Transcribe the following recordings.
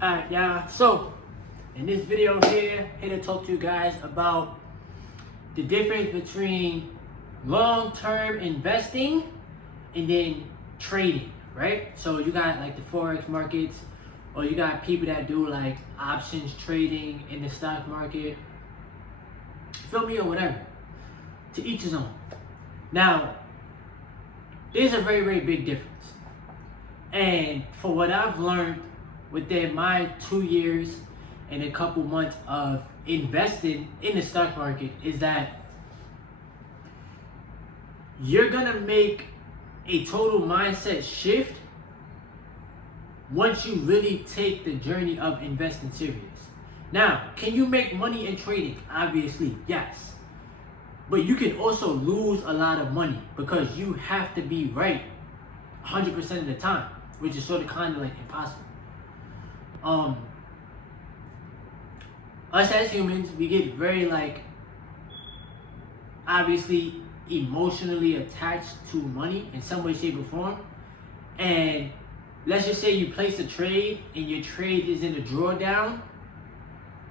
Alright, y'all. So, in this video here to talk to you guys about the difference between long-term investing and then trading, right? So you got like the Forex markets, or you got people that do like options trading in the stock market. Feel me, or whatever. To each his own. Now, there's a very, very big difference. And for what I've learned within my 2 years and a couple months of investing in the stock market is that you're gonna make a total mindset shift once you really take the journey of investing serious. Now, can you make money in trading? Obviously, yes. But you can also lose a lot of money because you have to be right 100% of the time, which is sort of kind of like impossible. Us as humans, we get very like obviously emotionally attached to money in some way, shape, or form. And let's just say you place a trade and your trade is in a drawdown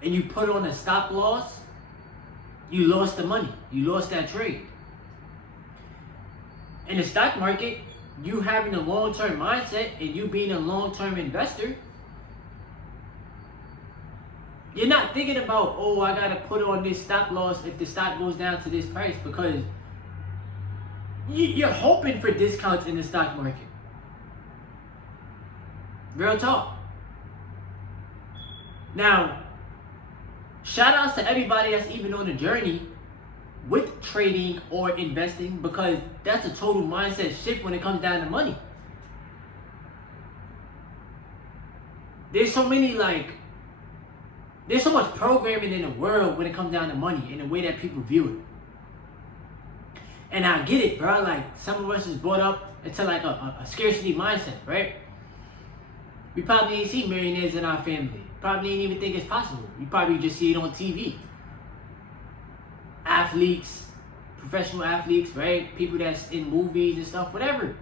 and you put on a stop loss, you lost the money. You lost that trade. In the stock market, you having a long-term mindset and you being a long-term investor, you're not thinking about, oh, I gotta put on this stop loss if the stock goes down to this price, because you're hoping for discounts in the stock market. Real talk. Now, shout outs to everybody that's even on the journey with trading or investing, because that's a total mindset shift when it comes down to money. There's so much programming in the world when it comes down to money and the way that people view it. And I get it, bro. Like, some of us is brought up into like a scarcity mindset, right? We probably ain't seen millionaires in our family. Probably ain't even think it's possible. We probably just see it on TV. Athletes, professional athletes, right? People that's in movies and stuff, whatever.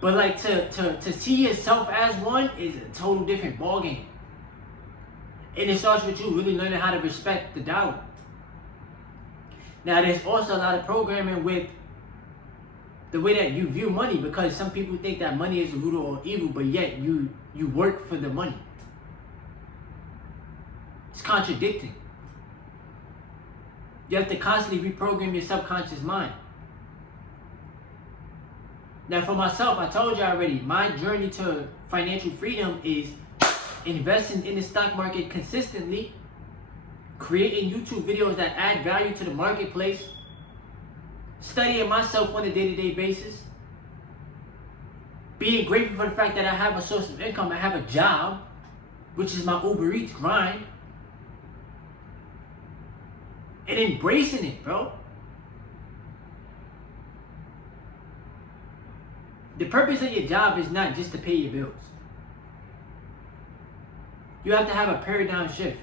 But like to see yourself as one is a total different ballgame. And it starts with you really learning how to respect the dollar. Now, there's also a lot of programming with the way that you view money, because some people think that money is the root of all evil, but yet you work for the money. It's contradicting. You have to constantly reprogram your subconscious mind. Now, for myself, I told you already, my journey to financial freedom is investing in the stock market consistently, creating YouTube videos that add value to the marketplace, studying myself on a day-to-day basis, being grateful for the fact that I have a source of income, I have a job, which is my Uber Eats grind, and embracing it, bro. The purpose of your job is not just to pay your bills. You have to have a paradigm shift.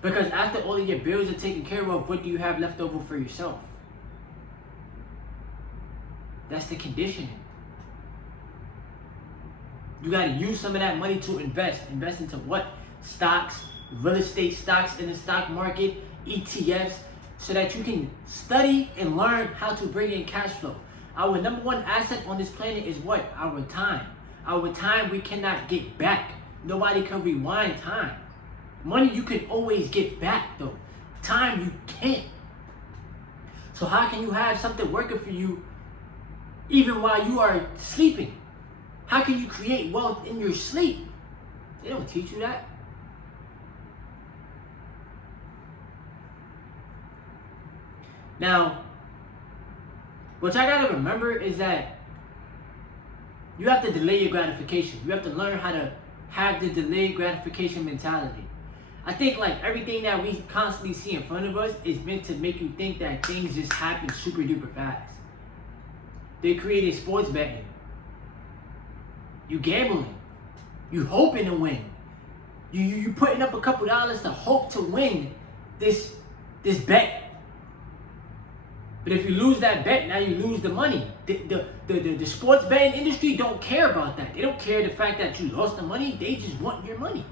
Because after all of your bills are taken care of, what do you have left over for yourself? That's the conditioning. You got to use some of that money to invest. Invest into what? Stocks, real estate stocks in the stock market, ETFs, so that you can study and learn how to bring in cash flow. Our number one asset on this planet is what? Our time. Our time we cannot get back. Nobody can rewind time. Money you can always get back though. Time you can't. So how can you have something working for you even while you are sleeping? How can you create wealth in your sleep? They don't teach you that. Now, what I gotta remember is that you have to delay your gratification. You have to learn how to have the delayed gratification mentality. I think like everything that we constantly see in front of us is meant to make you think that things just happen super duper fast. They created sports betting. You gambling. You hoping to win. You putting up a couple dollars to hope to win this bet. But if you lose that bet, now you lose the money. The sports betting industry don't care about that. They don't care the fact that you lost the money. They just want your money.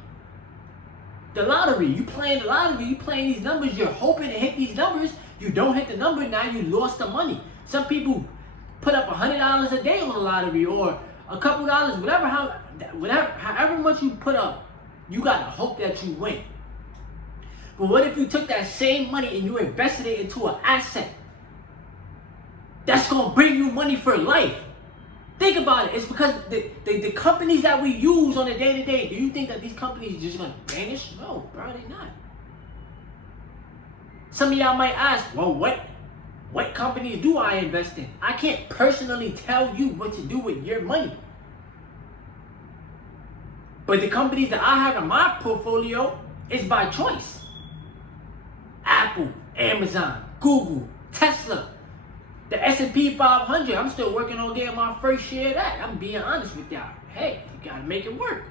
The lottery, you playing the lottery, you playing these numbers, you're hoping to hit these numbers. You don't hit the number, now you lost the money. Some people put up $100 a day on the lottery, or a couple dollars, however much you put up, you gotta hope that you win. But what if you took that same money and you invested it into an asset that's gonna bring you money for life? Think about it. It's because the companies that we use on a day-to-day, do you think that these companies are just gonna vanish? No, bro, they're not. Some of y'all might ask, well, what companies do I invest in? I can't personally tell you what to do with your money. But the companies that I have in my portfolio is by choice. Apple, Amazon, Google, Tesla, the S&P 500. I'm still working on getting my first share of that. I'm being honest with y'all. Hey, you gotta make it work.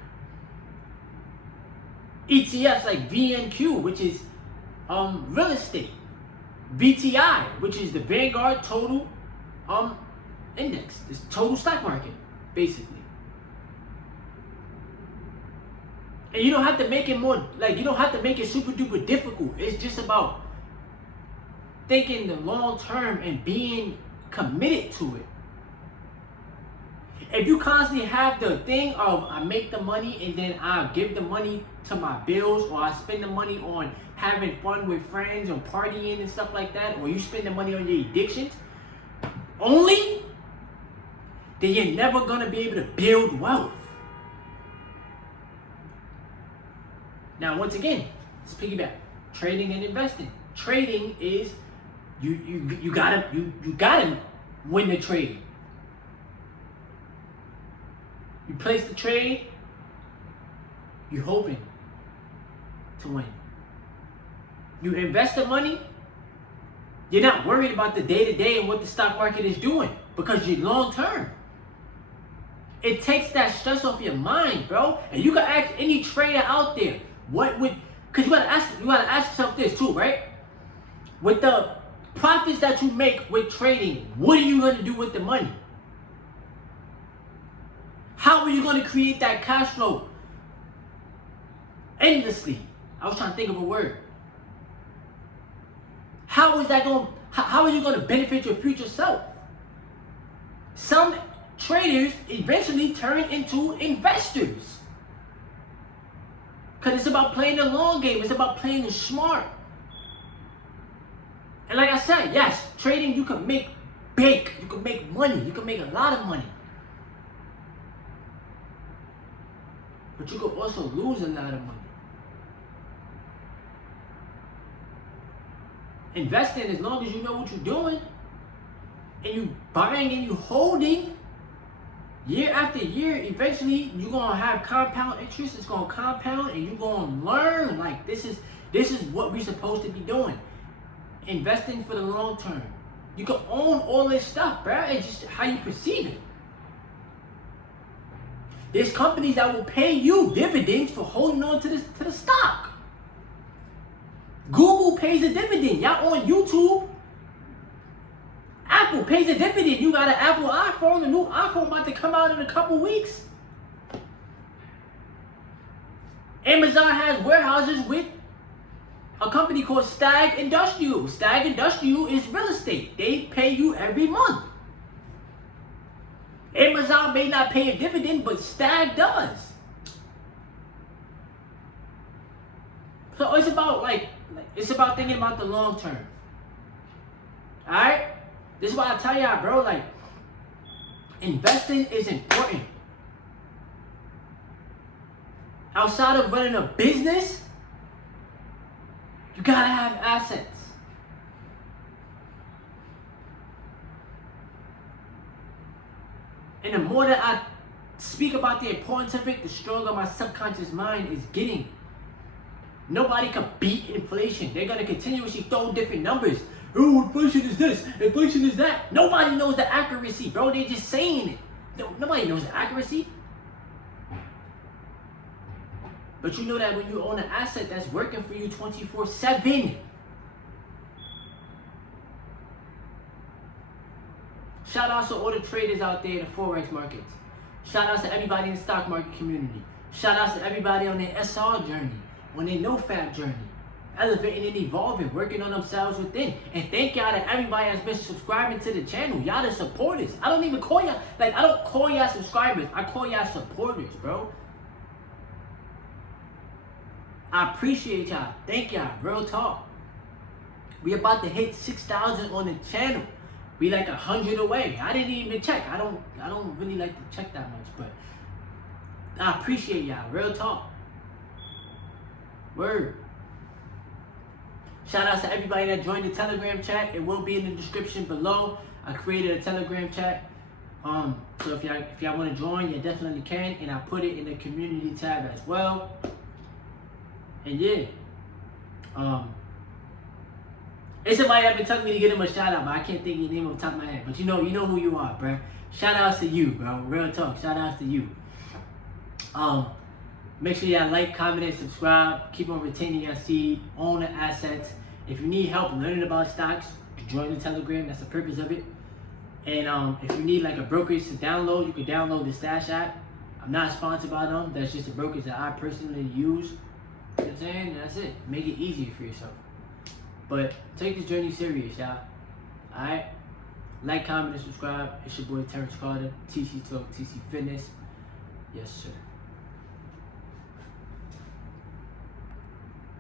ETFs like VNQ, which is real estate. VTI, which is the Vanguard Total Index. This total stock market, basically. And you don't have to make it you don't have to make it super duper difficult. It's just about thinking the long term and being committed to it. If you constantly have the thing of I make the money and then I give the money to my bills, or I spend the money on having fun with friends or partying and stuff like that, or you spend the money on your addictions only, then you're never gonna be able to build wealth. Now, once again, let's piggyback. Trading and investing. Trading is you gotta win the trade. You place the trade, you're hoping to win. You invest the money, you're not worried about the day-to-day and what the stock market is doing because you're long-term. It takes that stress off your mind, bro. And you can ask any trader out there, because you gotta ask yourself this too, right? With the profits that you make with trading, what are you gonna do with the money? How are you going to create that cash flow endlessly? I was trying to think of a word. How are you going to benefit your future self? Some traders eventually turn into investors. Because it's about playing the long game. It's about playing the smart. And like I said, yes, trading, you can make bank. You can make money. You can make a lot of money. But you could also lose a lot of money. Investing, as long as you know what you're doing, and you buying and you holding, year after year, eventually you're gonna have compound interest. It's gonna compound, and you're gonna learn like this is what we're supposed to be doing. Investing for the long term. You can own all this stuff, bro. It's just how you perceive it. There's companies that will pay you dividends for holding on to the stock. Google pays a dividend. Y'all on YouTube. Apple pays a dividend. You got an Apple iPhone. The new iPhone about to come out in a couple weeks. Amazon has warehouses with a company called Stag Industrial. Stag Industrial is real estate. They pay you every month. Amazon may not pay a dividend, but Stag does. So it's about thinking about the long term. Alright? This is why I tell y'all, bro, like, investing is important. Outside of running a business, you gotta have assets. And the more that I speak about the importance of it, the stronger my subconscious mind is getting. Nobody can beat inflation. They're going to continuously throw different numbers. Oh, inflation is this, inflation is that. Nobody knows the accuracy, bro. They're just saying it. Nobody knows the accuracy. But you know that when you own an asset that's working for you 24/7. Shout out to all the traders out there in the Forex markets. Shout out to everybody in the stock market community. Shout out to everybody on their SR journey, on their NoFap journey, elevating and evolving, working on themselves within. And thank y'all to everybody that's been subscribing to the channel. Y'all the supporters. I don't even call y'all, like, I don't call y'all subscribers. I call y'all supporters, bro. I appreciate y'all. Thank y'all. Real talk. We about to hit 6,000 on the channel. We like 100 away. I didn't even check. I don't really like to check that much, but I appreciate y'all. Real talk. Word. Shout out to everybody that joined the Telegram chat. It will be in the description below. I created a Telegram chat. So if y'all want to join, you definitely can. And I put it in the community tab as well. And yeah. It's somebody that been telling me to give him a shout out, but I can't think of your name off the top of my head. But you know who you are, bro. Shout outs to you, bro. Real talk. Shout outs to you. Make sure y'all like, comment, and subscribe. Keep on retaining your seed, own the assets. If you need help learning about stocks, join the Telegram. That's the purpose of it. And if you need like a brokerage to download, you can download the Stash app. I'm not sponsored by them. That's just a brokerage that I personally use. You know what I'm saying? And that's it. Make it easier for yourself. But take this journey serious, y'all. Alright? Like, comment, and subscribe. It's your boy Terrence Carter, TC Talk, TC Fitness. Yes, sir.